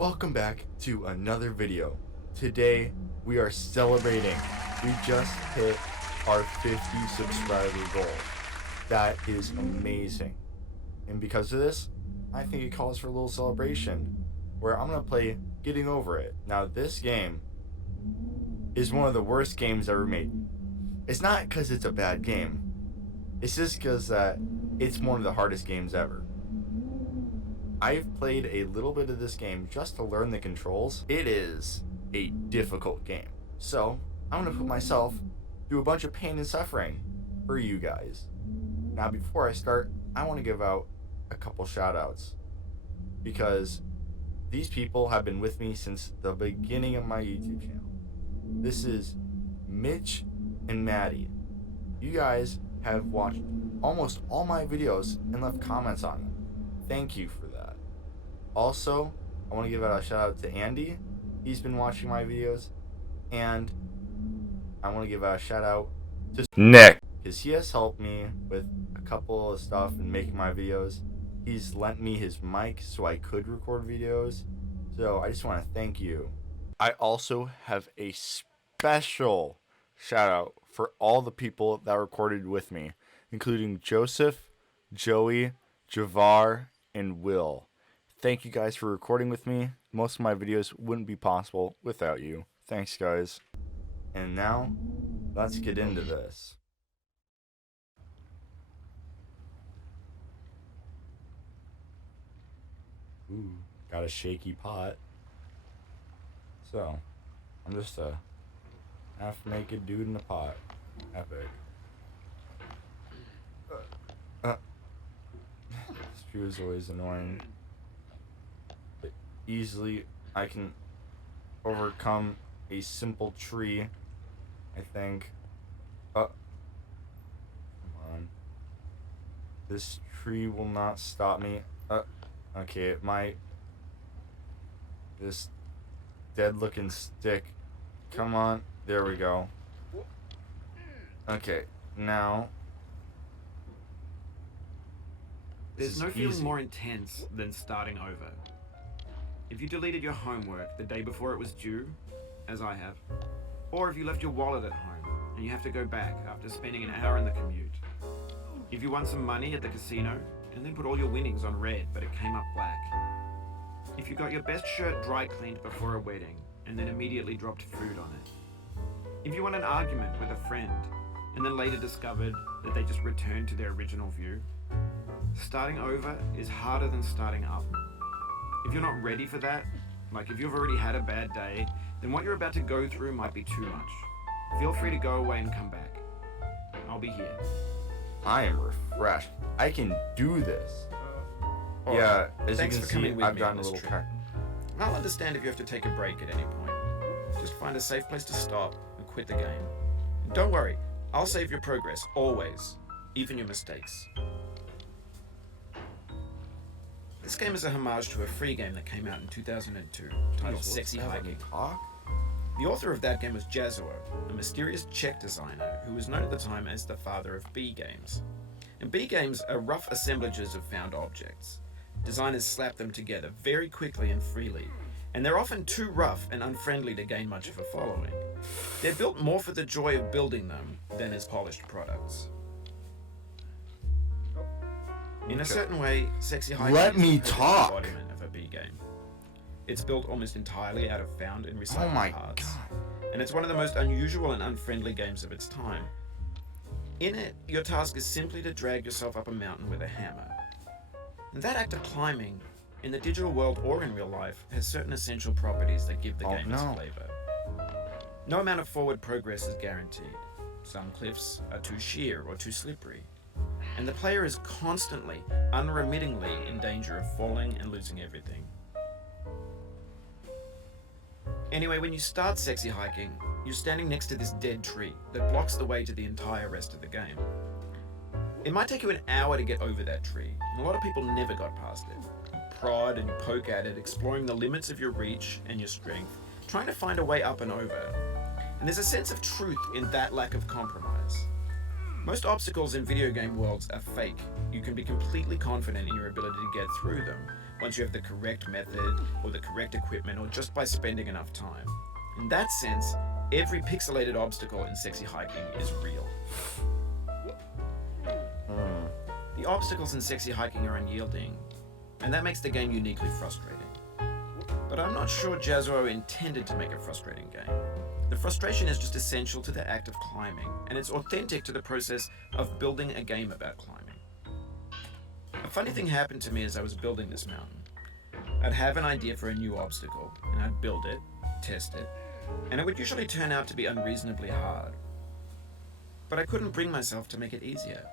Welcome back to another video. Today we are celebrating. We just hit our 50 subscriber goal. That is amazing. And because of this, I think it calls for a little celebration where I'm going to play Getting Over It. Now this game is one of the worst games ever made. It's not because it's a bad game. It's just because it's one of the hardest games ever. I've played a little bit of this game just to learn the controls. It is a difficult game. So, I'm going to put myself through a bunch of pain and suffering for you guys. Now, before I start, I want to give out a couple shout outs. Because these people have been with me since the beginning of my YouTube channel. This is Mitch and Maddie. You guys have watched almost all my videos and left comments on them. Thank you for that. Also, I want to give out a shout out to Andy. He's been watching my videos. And I want to give out a shout out to Nick, because he has helped me with a couple of stuff in making my videos. He's lent me his mic so I could record videos. So I just want to thank you. I also have a special shout out for all the people that recorded with me, including Joseph, Joey, Javar, and Will. Thank you guys for recording with me. Most of my videos wouldn't be possible without you. Thanks, guys. And now, let's get into this. Ooh, got a shaky pot. So, I'm just a half-naked dude in a pot. Epic. This view is always annoying. But easily, I can overcome a simple tree, I think. Come on. This tree will not stop me. Okay, it might. This dead-looking stick. Come on. There we go. Okay, now. There's no feeling more intense than starting over. If you deleted your homework the day before it was due, as I have, or if you left your wallet at home and you have to go back after spending an hour in the commute. If you won some money at the casino and then put all your winnings on red but it came up black. If you got your best shirt dry cleaned before a wedding and then immediately dropped food on it. If you won an argument with a friend and then later discovered that they just returned to their original view. Starting over is harder than starting up. If you're not ready for that, like if you've already had a bad day, then what you're about to go through might be too much. Feel free to go away and come back. I'll be here. I am refreshed. I can do this. Yeah, as you can see, I've gotten a little tired. I'll understand if you have to take a break at any point. Just find a safe place to stop and quit the game. And don't worry, I'll save your progress, always, even your mistakes. This game is a homage to a free game that came out in 2002, titled Sexy Hiking. The author of that game was Jazuo, a mysterious Czech designer who was known at the time as the father of B games. And B games are rough assemblages of found objects. Designers slap them together very quickly and freely, and they're often too rough and unfriendly to gain much of a following. They're built more for the joy of building them than as polished products. In a certain way, Sexy Hiking is the embodiment of a B game. It's built almost entirely out of found and recycled parts. And it's one of the most unusual and unfriendly games of its time. In it, your task is simply to drag yourself up a mountain with a hammer. And that act of climbing, in the digital world or in real life, has certain essential properties that give the game its flavor. No amount of forward progress is guaranteed. Some cliffs are too sheer or too slippery. And the player is constantly, unremittingly in danger of falling and losing everything. Anyway, when you start Sexy Hiking, you're standing next to this dead tree that blocks the way to the entire rest of the game. It might take you an hour to get over that tree, and a lot of people never got past it. Prod and poke at it, exploring the limits of your reach and your strength, trying to find a way up and over. And there's a sense of truth in that lack of compromise. Most obstacles in video game worlds are fake. You can be completely confident in your ability to get through them, once you have the correct method or the correct equipment or just by spending enough time. In that sense, every pixelated obstacle in Sexy Hiking is real. The obstacles in Sexy Hiking are unyielding, and that makes the game uniquely frustrating. But I'm not sure Jazzo intended to make a frustrating game. The frustration is just essential to the act of climbing, and it's authentic to the process of building a game about climbing. A funny thing happened to me as I was building this mountain. I'd have an idea for a new obstacle, and I'd build it, test it, and it would usually turn out to be unreasonably hard. But I couldn't bring myself to make it easier.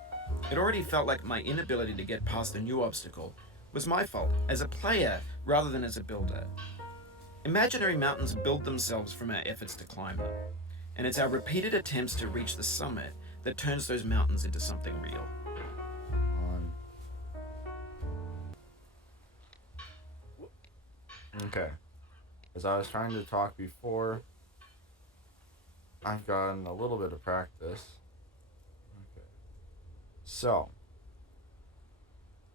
It already felt like my inability to get past a new obstacle was my fault as a player rather than as a builder. Imaginary mountains build themselves from our efforts to climb them, and it's our repeated attempts to reach the summit that turns those mountains into something real. Okay. As I was trying to talk before, I've gotten a little bit of practice. Okay. So,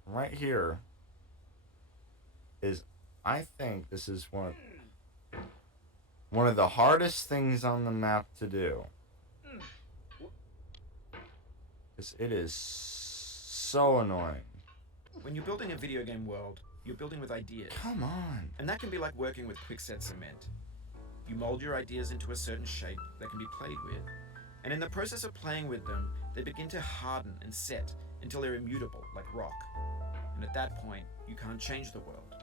right here is, I think this is one of the hardest things on the map to do. Because it is so annoying. When you're building a video game world, you're building with ideas. Come on. And that can be like working with quickset cement. You mold your ideas into a certain shape that can be played with. And in the process of playing with them, they begin to harden and set until they're immutable, like rock. And at that point, you can't change the world.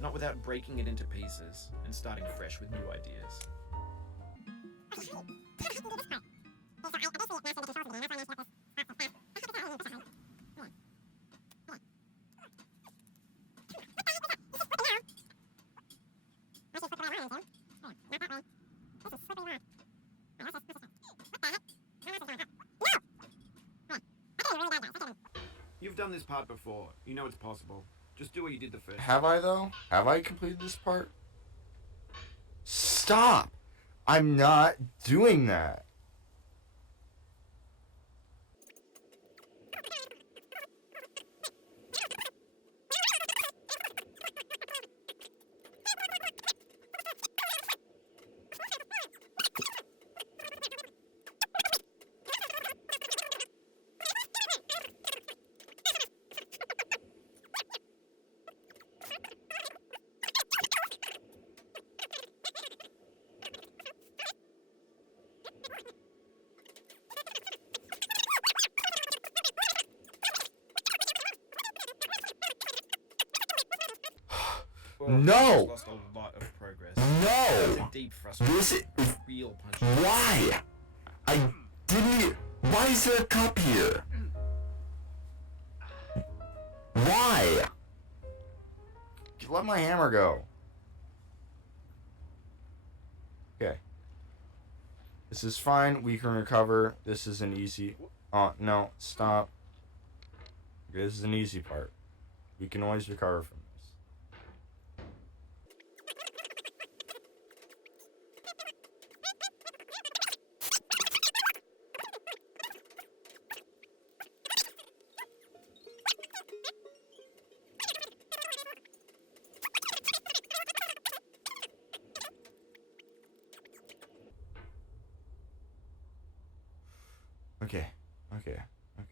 Not without breaking it into pieces and starting fresh with new ideas. You've done this part before. You know it's possible. Just do what you did the first. Have I, though? Have I completed this part? Stop! I'm not doing that. Well, No! Lost a lot of progress. No! That's a deep frustration. This is... Real punch. Why? I didn't... Why is there a cup here? Why? Let my hammer go. Okay. This is fine. We can recover. This is an easy... Oh, no. Stop. Okay, this is an easy part. We can always recover from this. Okay. We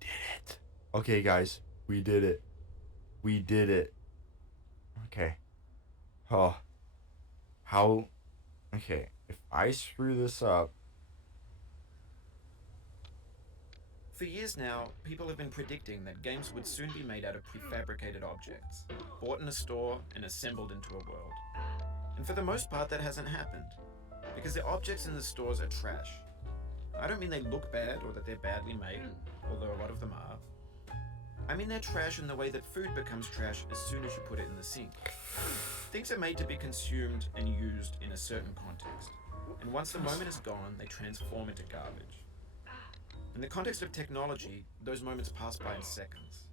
did it. Okay, guys. We did it. We did it. Okay. Oh. How... Okay. If I screw this up... For years now, people have been predicting that games would soon be made out of prefabricated objects, bought in a store and assembled into a world. And for the most part, that hasn't happened, because the objects in the stores are trash. I don't mean they look bad or that they're badly made, although a lot of them are. I mean they're trash in the way that food becomes trash as soon as you put it in the sink. Things are made to be consumed and used in a certain context, and once the moment is gone, they transform into garbage. In the context of technology, those moments pass by in seconds.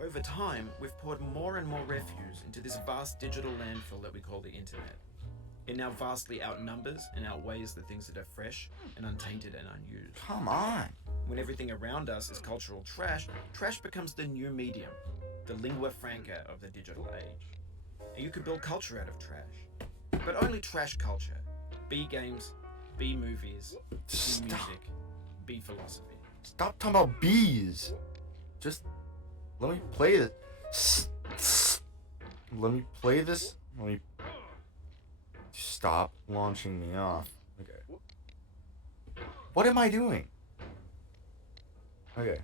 Over time, we've poured more and more refuse into this vast digital landfill that we call the internet. It now vastly outnumbers and outweighs the things that are fresh and untainted and unused. Come on. When everything around us is cultural trash, trash becomes the new medium, the lingua franca of the digital age. And you could build culture out of trash, but only trash culture. B games, B movies, B music, B philosophy. Stop talking about bees. Just let me play this. Let me play this. Let me stop launching me off. Okay. What am I doing? Okay.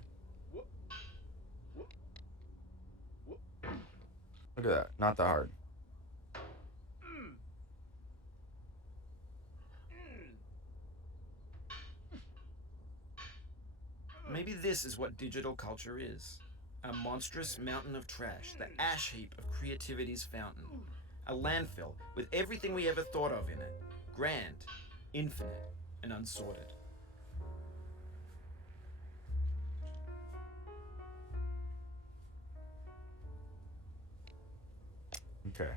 Look at that. Not that hard. Maybe this is what digital culture is. A monstrous mountain of trash, the ash heap of creativity's fountain. A landfill with everything we ever thought of in it. Grand, infinite, and unsorted. Okay.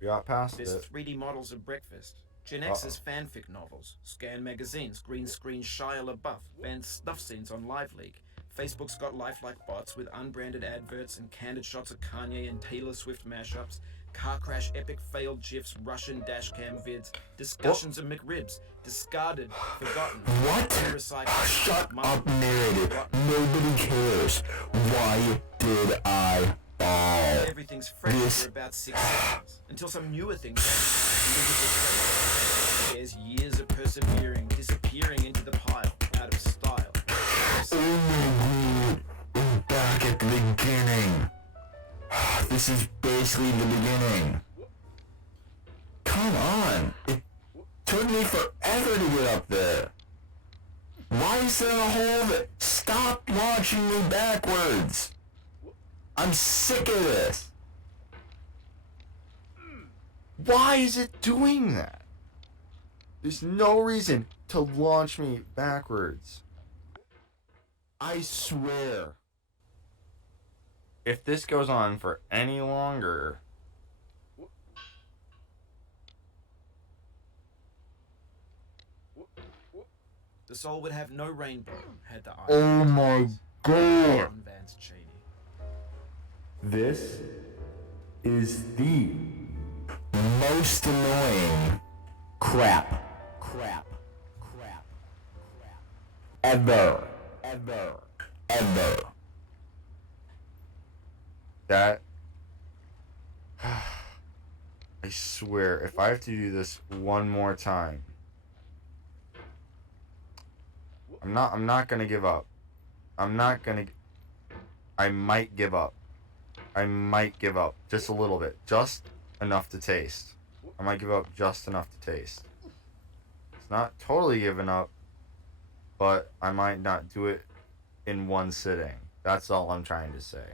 We got past There's it. 3D models of breakfast. Gen X's fanfic novels, Scan magazines, green screen Shia LaBeouf, banned snuff scenes on LiveLeak. Facebook's got lifelike bots with unbranded adverts and candid shots of Kanye and Taylor Swift mashups, car crash epic failed GIFs, Russian dashcam vids, discussions of McRibs, discarded, forgotten, What? recycled. Shut up, narrative. Nobody cares. Why did I fall? Everything's fresh for about 6 seconds, until some newer thing There's years of persevering, disappearing into the pile, out of style. Oh my god. We're back at the beginning. This is basically the beginning. Come on. It took me forever to get up there. Why is there a hole that... Stop launching me backwards. I'm sick of this. Why is it doing that? There's no reason to launch me backwards. I swear. If this goes on for any longer... The soul would have no rainbow had the eye. Oh my god. On Vance Cheney. This is the Most annoying crap ever. that. I swear, if I have to do this one more time, I'm not gonna give up. I might give up. I might give up just a little bit, just enough to taste. I might give up just enough to taste. It's not totally giving up, but I might not do it in one sitting. That's all I'm trying to say.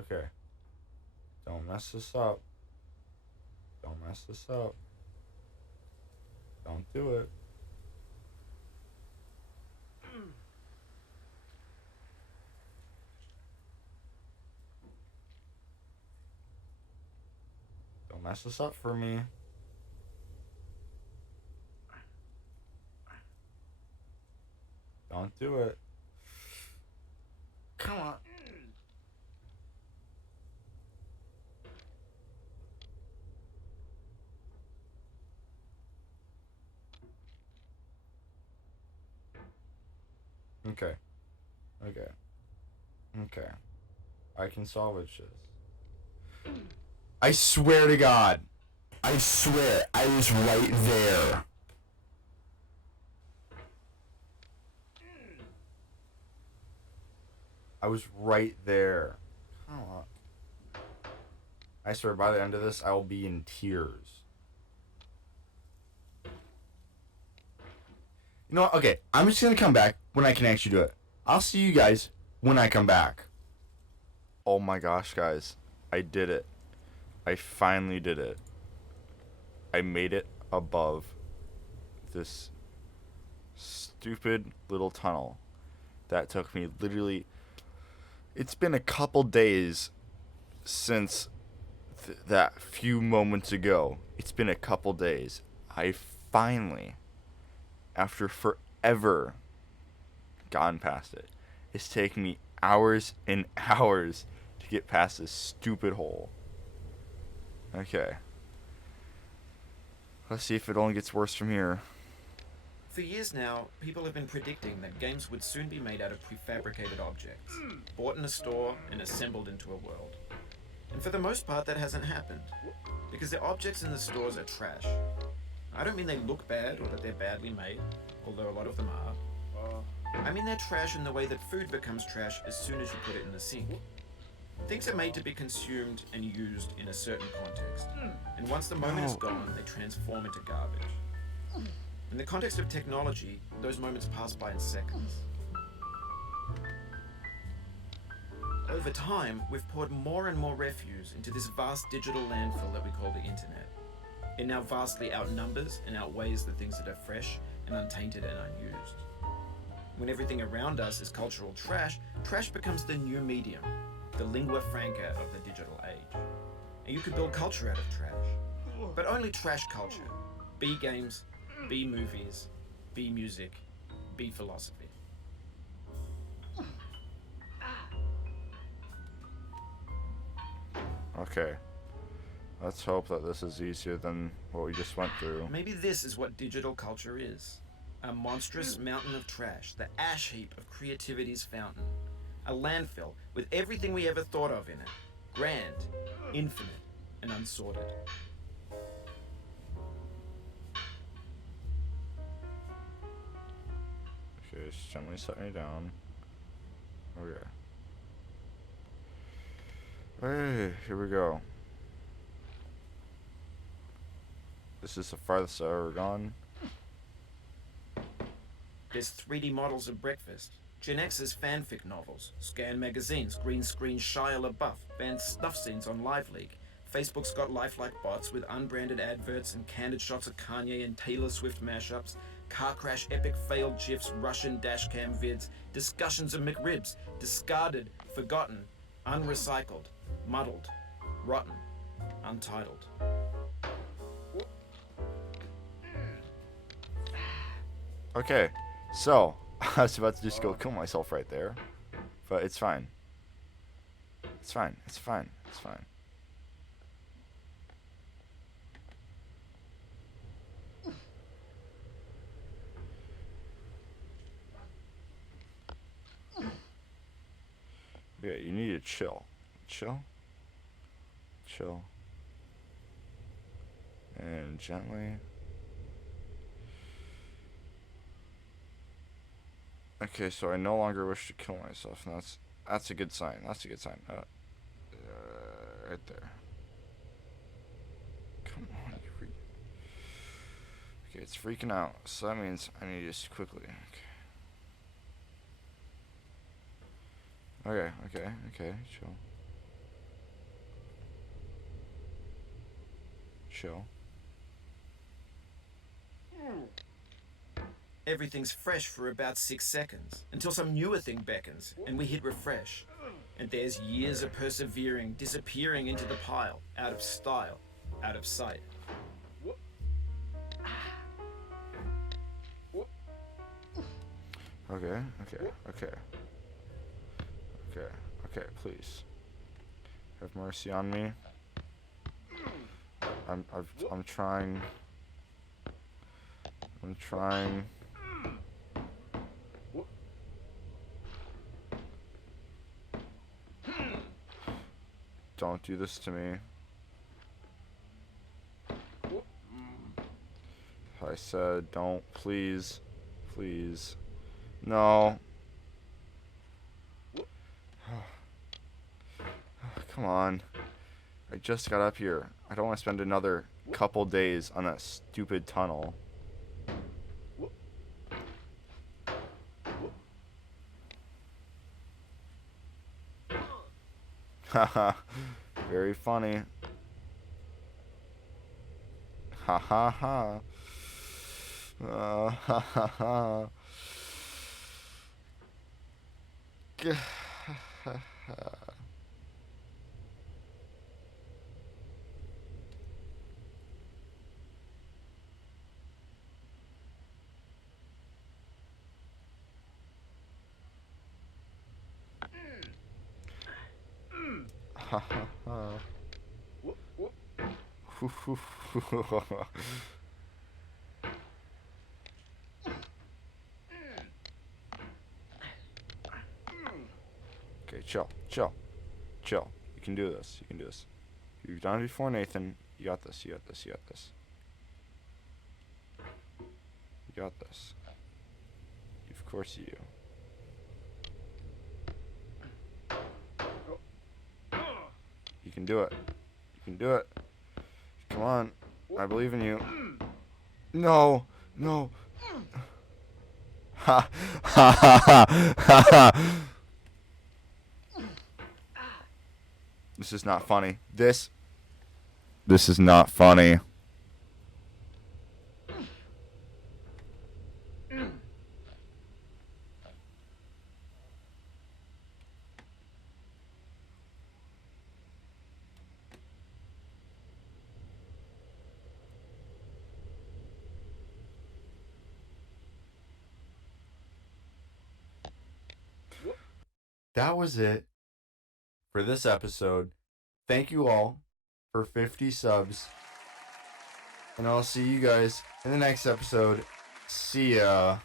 Okay. Don't mess this up. Don't mess this up. Don't do it. Don't mess this up for me. Don't do it. Come on. Okay. I can salvage this. I swear to God. I swear, I was right there. I was right there. Come on. I swear, by the end of this, I will be in tears. You know what? Okay, I'm just gonna come back when I can actually do it. I'll see you guys when I come back. Oh my gosh, guys. I did it. I finally did it. I made it above this stupid little tunnel that took me literally. It's been a couple days since that few moments ago. It's been a couple days. I finally, after forever, gotten past it. It's taken me hours and hours to get past this stupid hole. Okay. Let's see if it only gets worse from here. For years now, people have been predicting that games would soon be made out of prefabricated objects, bought in a store and assembled into a world. And for the most part, that hasn't happened, because the objects in the stores are trash. I don't mean they look bad or that they're badly made, although a lot of them are. I mean they're trash in the way that food becomes trash as soon as you put it in the sink. Things are made to be consumed and used in a certain context, and once the moment is gone, they transform into garbage. In the context of technology, those moments pass by in seconds. Over time, we've poured more and more refuse into this vast digital landfill that we call the internet. It now vastly outnumbers and outweighs the things that are fresh and untainted and unused. When everything around us is cultural trash, trash becomes the new medium, the lingua franca of the digital age. And you could build culture out of trash, but only trash culture. B games, B movies, B music, B philosophy. Okay. Let's hope that this is easier than what we just went through. Maybe this is what digital culture is. A monstrous mountain of trash, the ash heap of creativity's fountain. A landfill with everything we ever thought of in it. Grand, infinite, and unsorted. Okay, just gently set me down. Okay. Hey, here we go. This is the farthest I've ever gone. There's 3D models of breakfast, Gen X's fanfic novels, scan magazines, green screen Shia LaBeouf, banned snuff scenes on Live Leak. Facebook's got lifelike bots with unbranded adverts and candid shots of Kanye and Taylor Swift mashups, car crash epic failed GIFs, Russian dashcam vids, discussions of McRibs, discarded, forgotten, unrecycled, muddled, rotten, untitled. Okay, so I was about to just go kill myself right there, but it's fine. It's fine. It's fine. It's fine. Yeah, you need to chill. Chill. Chill. And gently. Okay, so I no longer wish to kill myself, and that's a good sign. That's a good sign. Right there. Come on, you freak. Okay, it's freaking out, so that means I need to just quickly. Okay. Okay, chill. Chill. Everything's fresh for about 6 seconds, until some newer thing beckons, and we hit refresh. And there's years of persevering, disappearing into the pile, out of style, out of sight. Okay, please. Have mercy on me. I'm trying. Don't do this to me. I said don't, please. Please. No. Come on. I just got up here. I don't want to spend another couple days on that stupid tunnel. Haha. Very funny. Ha ha ha. Ha ha ha. Ha ha ha. Okay, chill. You can do this. You've done it before, Nathan. You got this. You got this. Of course you do. You can do it. Come on. I believe in you. No. Ha ha ha ha. This is not funny. This is not funny. That was it for this episode. Thank you all for 50 subs. And I'll see you guys in the next episode. See ya.